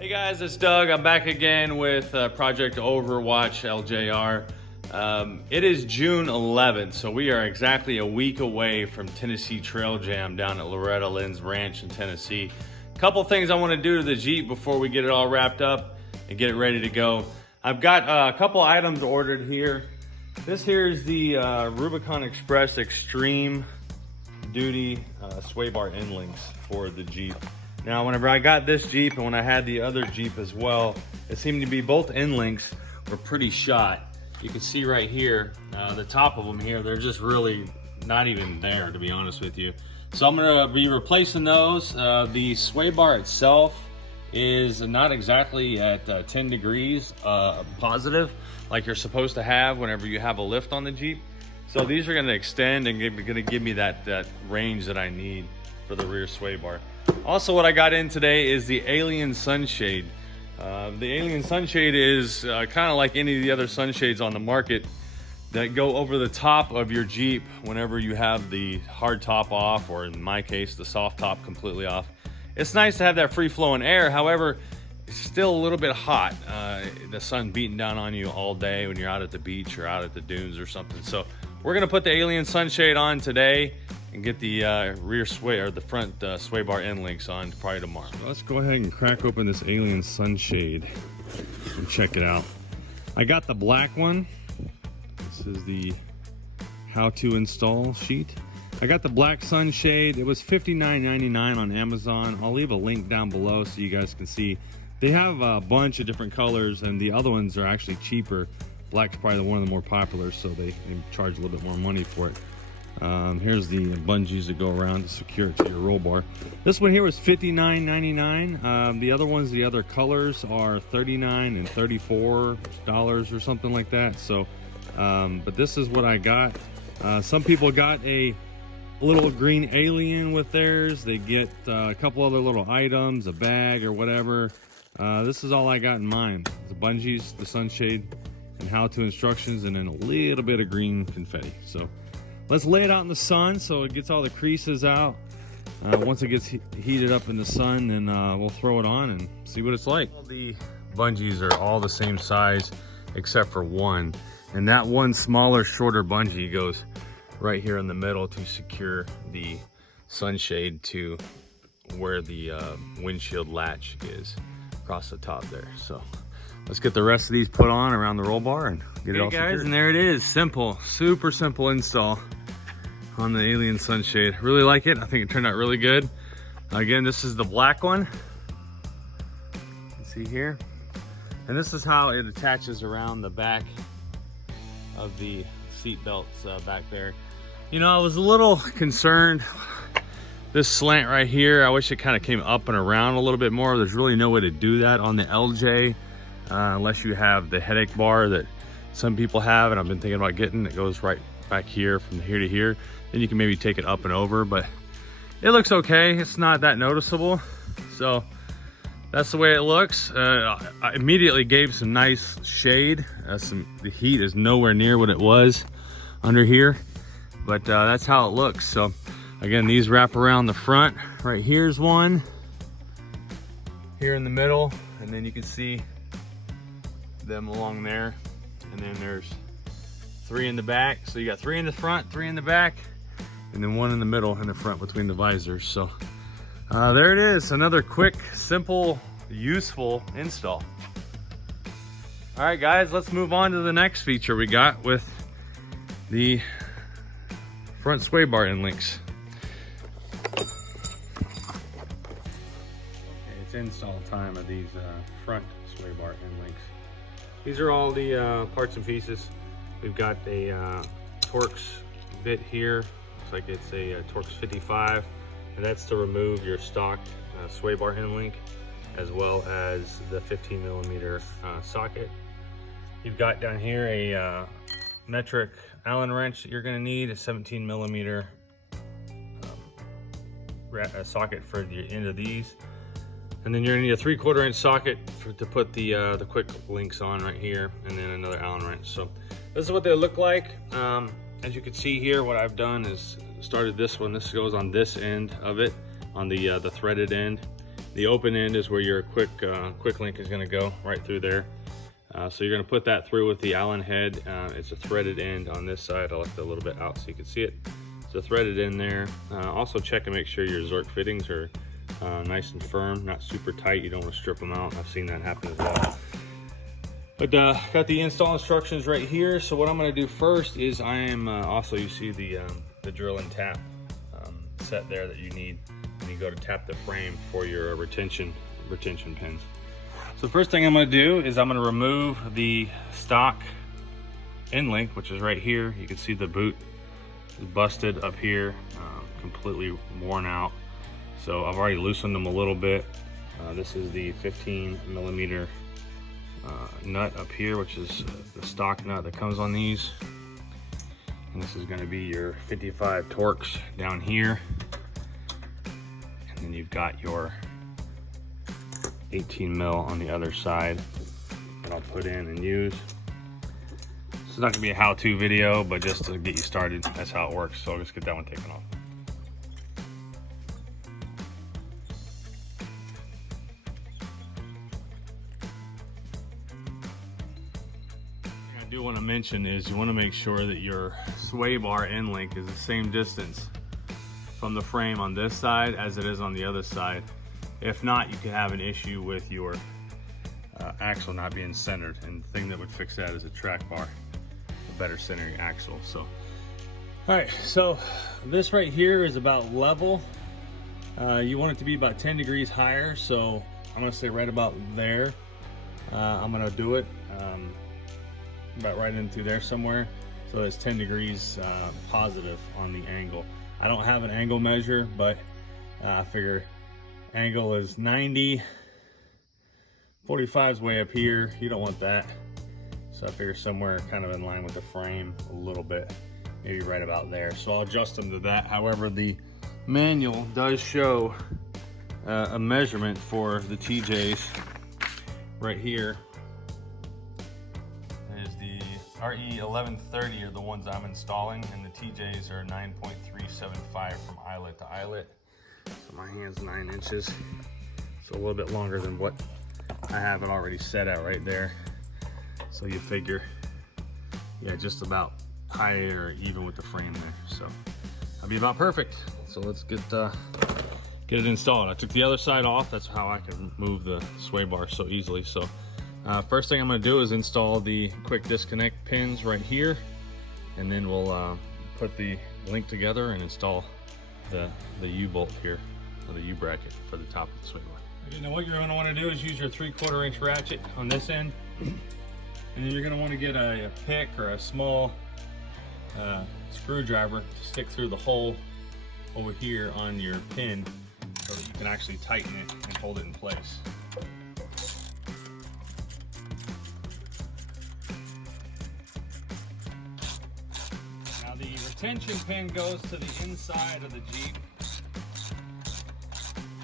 Hey guys, it's Doug. I'm back again with Project Overwatch LJR. It is June 11th, so we are exactly a week away from Tennessee Trail Jam down at Loretta Lynn's Ranch in Tennessee. Couple things I want to do to the Jeep before we get it all wrapped up and get it ready to go. I've got a couple items ordered here. This here is the Rubicon Express Extreme Duty sway bar end links for the Jeep. Now, whenever I got this Jeep and when I had the other Jeep as well, it seemed to be both end links were pretty shot. You can see right here, the top of them here, they're just really not even there, to be honest with you. So I'm gonna be replacing those. The sway bar itself is not exactly at 10 degrees positive, like you're supposed to have whenever you have a lift on the Jeep. So these are gonna extend and gonna give me that range that I need for the rear sway bar. Also, what I got in today is the Alien Sunshade. The Alien Sunshade is kind of like any of the other sunshades on the market that go over the top of your Jeep whenever you have the hard top off, or in my case, the soft top completely off. It's nice to have that free-flowing air. However, it's still a little bit hot. The sun beating down on you all day when you're out at the beach or out at the dunes or something. So we're gonna put the Alien Sunshade on today and get the rear sway or the front sway bar end links on probably tomorrow. Let's go ahead and crack open this Alien Sunshade and check it out. I got the black one. This is the how to install sheet. I got the black sunshade. It was $59.99 on Amazon. I'll leave a link down below so you guys can see. They have a bunch of different colors and the other ones are actually cheaper. Black's probably one of the more popular, so they charge a little bit more money for it. Here's the bungees that go around to secure it to your roll bar. This one here was $59.99. The other ones, the other colors are $39 and $34 or something like that. So, but this is what I got. Some people got a little green alien with theirs. They get a couple other little items, a bag or whatever. This is all I got in mine. The bungees, the sunshade, and how-to instructions, and then a little bit of green confetti. So let's lay it out in the sun so it gets all the creases out. Once it gets heated up in the sun, then we'll throw it on and see what it's like. All the bungees are all the same size except for one. And that one smaller, shorter bungee goes right here in the middle to secure the sunshade to where the windshield latch is across the top there. So let's get the rest of these put on around the roll bar and get it all secured. Guys, and there it is. Simple, super simple install on the Alien Sunshade. Really like it. I think it turned out really good. Again, this is the black one. You can see here. And this is how it attaches around the back of the seat belts back there. You know, I was a little concerned. This slant right here, I wish it kind of came up and around a little bit more. There's really no way to do that on the LJ. Unless you have the headache bar that some people have, and I've been thinking about getting. It goes right back here from here to here. Then you can maybe take it up and over, but it looks okay. It's not that noticeable. So that's the way it looks. I immediately gave some nice shade. The heat is nowhere near what it was under here, but that's how it looks. So again, these wrap around the front. Right here's one, here in the middle, and then you can see them along there, and then there's 3 in the back. So you got 3 in the front, 3 in the back, and then 1 in the middle in the front between the visors. So there it is, another quick, simple, useful install. All right guys, let's move on to the next feature we got with the front sway bar end links. Okay, it's install time of these front sway bar end links. These are all the parts and pieces. We've got a Torx bit here. Looks like it's a Torx 55, and that's to remove your stock sway bar end link, as well as the 15mm socket. You've got down here a metric Allen wrench that you're going to need, a 17mm socket for the end of these. And then you're gonna need a 3/4 inch socket to put the quick links on right here, and then another Allen wrench. So this is what they look like. As you can see here, what I've done is started this one. This goes on this end of it, on the threaded end, The open end is where your quick link is going to go, right through there. So you're going to put that through with the Allen head. It's a threaded end on this side. I left it a little bit out so you can see it. It's a threaded end there. Also check and make sure your Zork fittings are nice and firm, not super tight. You don't want to strip them out. I've seen that happen as well. But got the install instructions right here. So what I'm going to do first is I am also, you see the drill and tap set there that you need when you go to tap the frame for your retention pins. So the first thing I'm going to do is I'm going to remove the stock end link, which is right here. You can see the boot is busted up here, completely worn out. So I've already loosened them a little bit. This is the 15 millimeter nut up here, which is the stock nut that comes on these. And this is going to be your 55 Torx down here. And then you've got your 18 mil on the other side that I'll put in and use. This is not going to be a how-to video, but just to get you started, that's how it works. So I'll just get that one taken off. I do want to mention is you want to make sure that your sway bar end link is the same distance from the frame on this side as it is on the other side. If not, you could have an issue with your axle not being centered, and the thing that would fix that is a track bar, a better centering axle. So, all right, so this right here is about level. You want it to be about 10 degrees higher, so I'm gonna say right about there. I'm gonna do it about right into there somewhere, so it's 10 degrees positive on the angle. I don't have an angle measure, but I figure angle is 90, 45 is way up here. You don't want that, so I figure somewhere kind of in line with the frame a little bit, maybe right about there. So I'll adjust them to that. However, the manual does show a measurement for the TJs right here. There's the RE 1130 are the ones I'm installing, and the TJs are 9.375 from eyelet to eyelet. So my hand's 9 inches, so a little bit longer than what I have it already set at right there. So you figure, yeah, just about high or even with the frame there. So that'll be about perfect. So let's get it installed. I took the other side off. That's how I can move the sway bar so easily. So first thing I'm going to do is install the quick disconnect pins right here, and then we'll put the link together and install the U-bolt here, or the U-bracket for the top of the sway bar. Okay, now what you're going to want to do is use your 3/4 inch ratchet on this end, and then you're going to want to get a pick or a small screwdriver to stick through the hole over here on your pin so that you can actually tighten it and hold it in place. Now the retention pin goes to the inside of the Jeep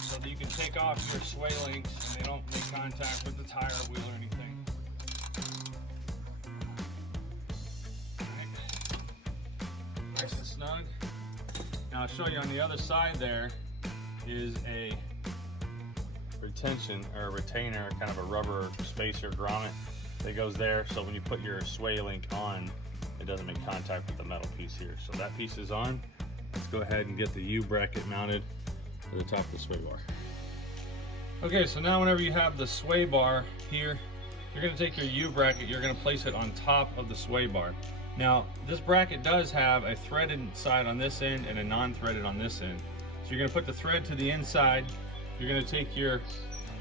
so that you can take off your sway links and they don't make contact with the tire wheel or anything. Nice and snug. Now I'll show you on the other side there is a retention or a retainer, kind of a rubber spacer grommet that goes there, so when you put your sway link on, it doesn't make contact with the metal piece here. So that piece is on. Let's go ahead and get the U-bracket mounted to the top of the sway bar. Okay, so now whenever you have the sway bar here, you're going to take your U-bracket, you're going to place it on top of the sway bar. Now, this bracket does have a threaded side on this end and a non-threaded on this end. So you're going to put the thread to the inside. You're going to take your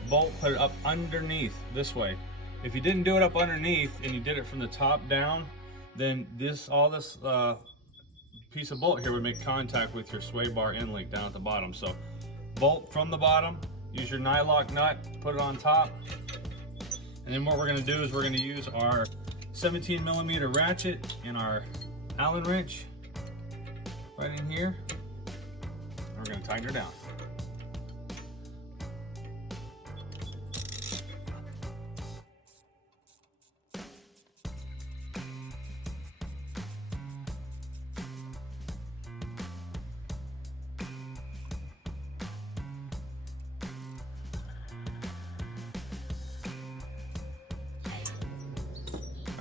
bolt, put it up underneath this way. If you didn't do it up underneath and you did it from the top down, then all this piece of bolt here would make contact with your sway bar end link down at the bottom. So bolt from the bottom, use your nylock nut, put it on top. And then what we're going to do is we're going to use our 17 millimeter ratchet and our Allen wrench right in here. And we're going to tighten her down.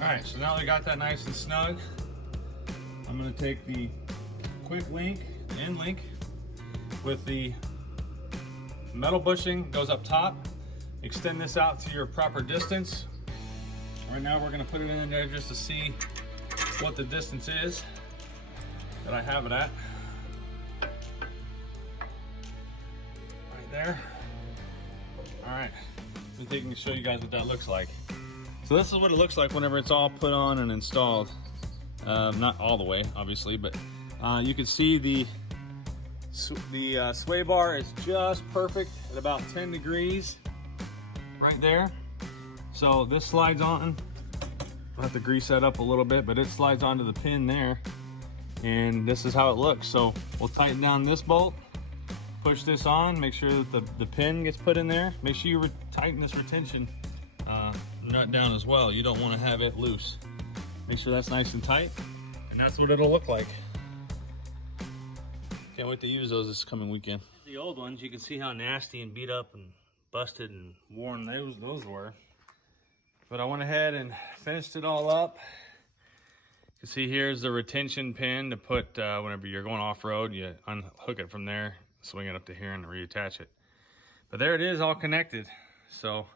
All right, so now we got that nice and snug. I'm gonna take the quick link, the end link, with the metal bushing, goes up top. Extend this out to your proper distance. Right now we're gonna put it in there just to see what the distance is that I have it at. Right there. All right, I'm taking to show you guys what that looks like. So this is what it looks like whenever it's all put on and installed. Not all the way, obviously, but you can see the sway bar is just perfect at about 10 degrees right there. So this slides on. I'll have to grease that up a little bit, but it slides onto the pin there. And this is how it looks. So we'll tighten down this bolt, push this on, make sure that the pin gets put in there. Make sure you tighten this retention nut down as well. You don't want to have it loose. Make sure that's nice and tight, and that's what it'll look like. Can't wait to use those this coming weekend. The old ones, you can see how nasty and beat up and busted and worn those were. But I went ahead and finished it all up. You can see here's the retention pin to put whenever you're going off-road. You unhook it from there, swing it up to here and reattach it. But there it is, all connected. So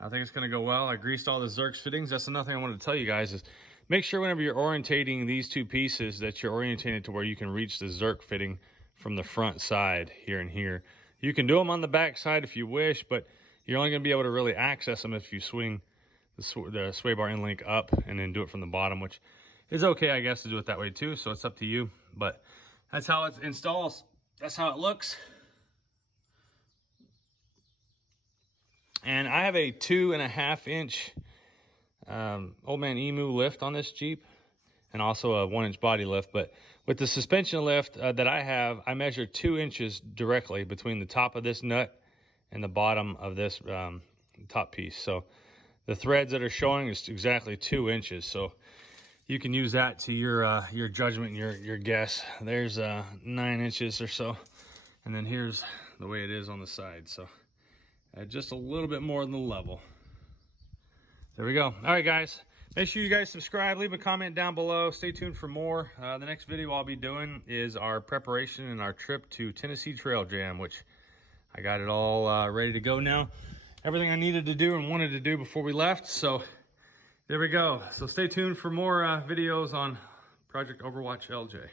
I think it's gonna go well. I greased all the Zerx fittings. That's another thing I wanted to tell you guys is make sure whenever you're orientating these two pieces that you're orientated to where you can reach the Zerk fitting from the front side here and here. You can do them on the back side if you wish, but you're only gonna be able to really access them if you swing the sway bar end link up and then do it from the bottom, which is okay, I guess, to do it that way too. So it's up to you, but that's how it installs. That's how it looks. And I have a 2.5 inch Old Man Emu lift on this Jeep, and also a 1 inch body lift. But with the suspension lift that I have, I measure 2 inches directly between the top of this nut and the bottom of this top piece. So the threads that are showing is exactly 2 inches. So you can use that to your judgment and your guess. There's 9 inches or so, and then here's the way it is on the side. So just a little bit more than the level. There we go. All right, guys. Make sure you guys subscribe, leave a comment down below. Stay tuned for more. The next video I'll be doing is our preparation and our trip to Tennessee Trail Jam, which I got it all ready to go now. Everything I needed to do and wanted to do before we left. So there we go. So stay tuned for more videos on Project Overwatch LJ.